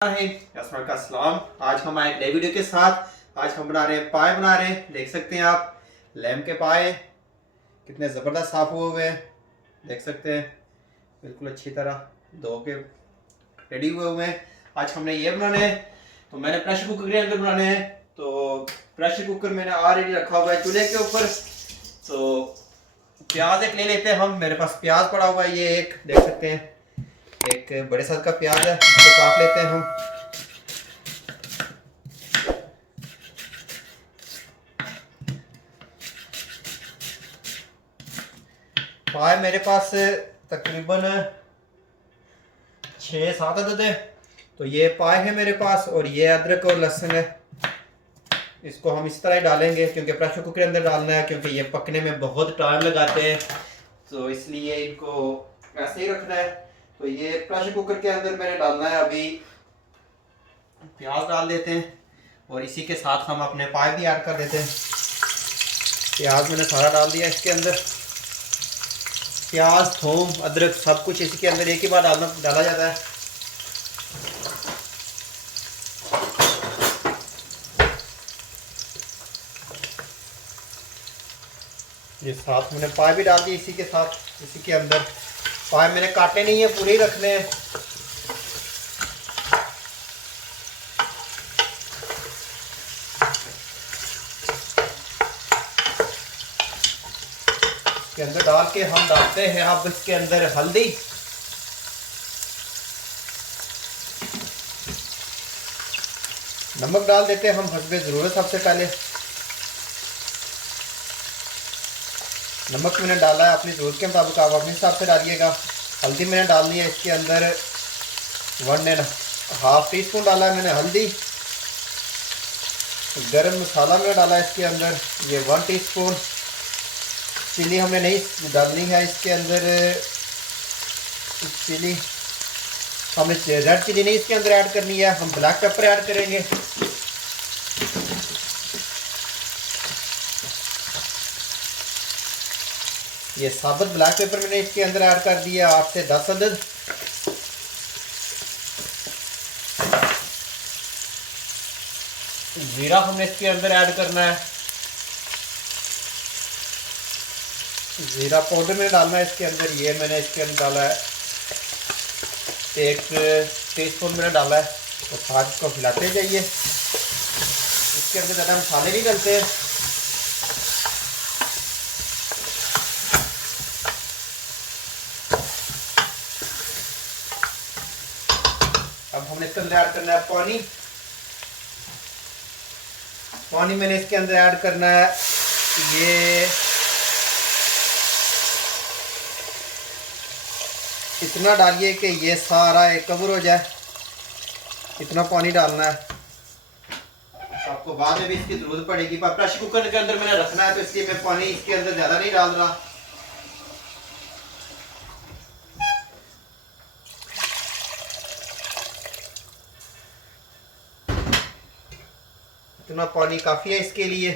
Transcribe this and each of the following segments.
अस्सलाम। आज हम आए एक नई वीडियो के साथ। आज हम बना रहे हैं पाए बना रहे हैं। देख सकते हैं आप लैम के पाए कितने ज़बरदस्त साफ़ हुए हुए हैं। देख सकते हैं बिल्कुल अच्छी तरह धो के रेडी हुए हुए हैं। आज हमने ये बनाने हैं। तो मैंने प्रेशर कुकर के अंदर बनाने हैं। तो प्रेशर कुकर मैंने ऑलरेडी रखा हुआ है चूल्हे के ऊपर। तो प्याज एक ले लेते हैं हम। मेरे पास प्याज पड़ा हुआ है, ये एक देख सकते हैं एक बड़े साइज का प्याज है, इसको काट लेते हैं हम। पाए मेरे पास तकरीबन 6-7 अदद है। तो ये पाए है मेरे पास और ये अदरक और लहसुन है। इसको हम इस तरह ही डालेंगे क्योंकि प्रेशर कुकर के अंदर डालना है, क्योंकि ये पकने में बहुत टाइम लगाते हैं। तो इसलिए इनको ऐसे ही रखना है। तो ये प्रेशर कुकर के अंदर मैंने डालना है। अभी प्याज डाल देते हैं और इसी के साथ हम अपने पाए भी ऐड कर देते हैं। प्याज मैंने सारा डाल दिया इसके अंदर। प्याज, थूम, अदरक सब कुछ इसी के अंदर एक ही बार डाला जाता है। ये साथ मैंने पाए भी डाल दिए इसी के साथ। इसी के अंदर पाए मैंने काटने नहीं है, पूरे ही रखने हैं। इसके अंदर डाल के हम डालते हैं अब इसके अंदर हल्दी, नमक डाल देते हैं हम हस्बे ज़रूरत। सबसे पहले नमक मैंने डाला है अपनी ज़रूरत के मुताबिक, आप अपने हिसाब से डालिएगा। हल्दी मैंने डालनी है इसके अंदर 1.5 टीस्पून डाला है मैंने हल्दी। गरम मसाला मैंने डाला है इसके अंदर ये 1 टीस्पून। चिली हमने नहीं डालनी है इसके अंदर। चिली हमने रेड चिली नहीं इसके अंदर ऐड करनी है, हम ब्लैक पेपर ऐड करेंगे। ये साबुत ब्लैक पेपर मैंने इसके अंदर ऐड कर दिया 8 से 10 अदद। जीरा हमने इसके अंदर ऐड करना है। जीरा पाउडर में डालना है इसके अंदर। ये मैंने इसके अंदर डाला है 1 टीस्पून मैंने डाला है। तो साथ इसको हिलाते जाइए। इसके अंदर ज़्यादा मसाले नहीं डलते। अब हमने इसके अंदर ऐड करना है पानी। पानी मैंने इसके अंदर ऐड करना है ये इतना डालिए कि ये सारा एक कवर हो जाए। इतना पानी डालना है। आपको बाद में भी इसकी ज़रूरत पड़ेगी, पर प्रेशर कुकर के अंदर मैंने रखना है तो इसलिए मैं पानी इसके अंदर ज़्यादा नहीं डाल रहा। इतना पानी काफ़ी है इसके लिए।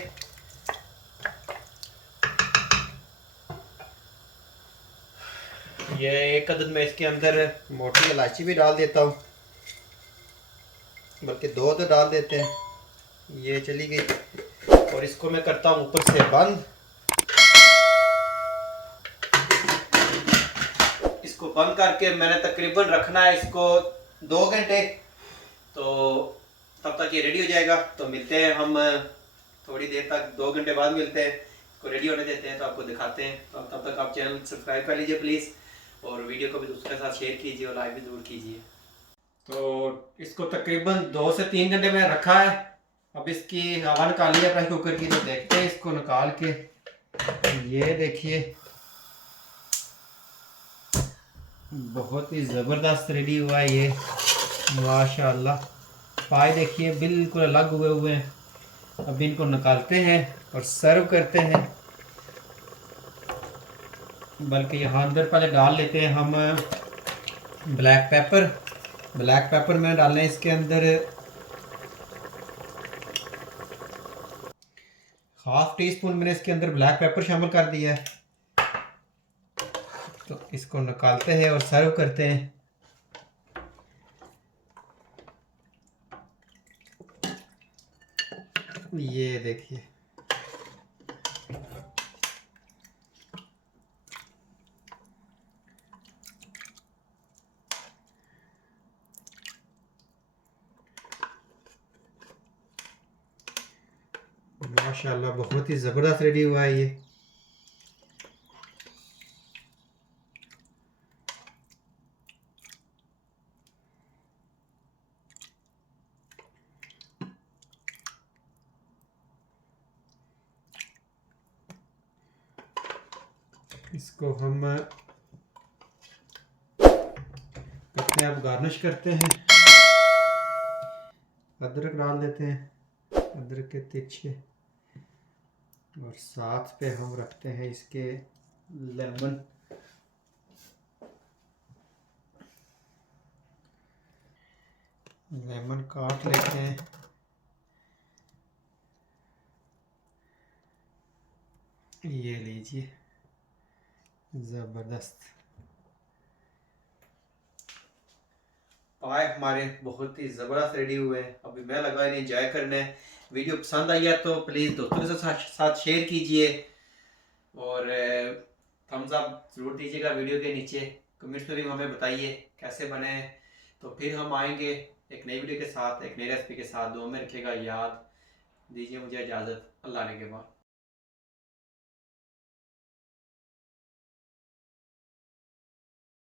ये 1 अदद में इसके अंदर मोटी इलायची भी डाल देता हूँ, बल्कि 2 अदद डाल देते हैं। ये चली गई और इसको मैं करता हूँ ऊपर से बंद। इसको बंद करके मैंने तकरीबन रखना है इसको 2 घंटे। तो तब तक ये रेडी हो जाएगा। तो मिलते हैं हम थोड़ी देर तक, 2 घंटे बाद मिलते हैं। इसको रेडी होने देते हैं तो आपको दिखाते हैं। तो तब तक आप चैनल सब्सक्राइब कर लीजिए प्लीज़, और वीडियो को भी दूसरे के साथ शेयर कीजिए और लाइक भी ज़रूर कीजिए। तो इसको तकरीबन 2 से 3 घंटे में रखा है। अब इसकी हवा निकाली है प्रेशर कुकर की, तो देखते हैं इसको निकाल के। ये देखिए बहुत ही ज़बरदस्त रेडी हुआ है ये, माशाल्लाह। पाए देखिए बिल्कुल अलग हुए हुए हैं। अब इनको निकालते हैं और सर्व करते हैं। बल्कि यहाँ अंदर पहले डाल लेते हैं हम ब्लैक पेपर। ब्लैक पेपर में डालना है इसके अंदर 1/2 टीस्पून मैंने इसके अंदर ब्लैक पेपर शामिल कर दिया है। तो इसको निकालते हैं और सर्व करते हैं। ये देखिए, माशाल्लाह बहुत ही ज़बरदस्त रेडी हुआ है ये। इसको हम अपने आप गार्निश करते हैं, अदरक डाल देते हैं, अदरक के तिरछे, और साथ पे हम रखते हैं इसके लेमन। लेमन काट लेते हैं, ये लीजिए, ज़बरदस्त पाए हमारे बहुत ही ज़बरदस्त रेडी हुए हैं। अभी मैं लगा इन्हें एंजॉय करने। वीडियो पसंद आई है तो प्लीज़ दोस्तों के साथ शेयर कीजिए, और थम्स अप ज़रूर दीजिएगा वीडियो के नीचे। कमेंट्स में भी हमें बताइए कैसे बने। तो फिर हम आएंगे एक नई वीडियो के साथ, एक नई रेसिपी के साथ। दुआ में रखिएगा याद। दीजिए मुझे इजाज़त। अल्लाह ने के बाद।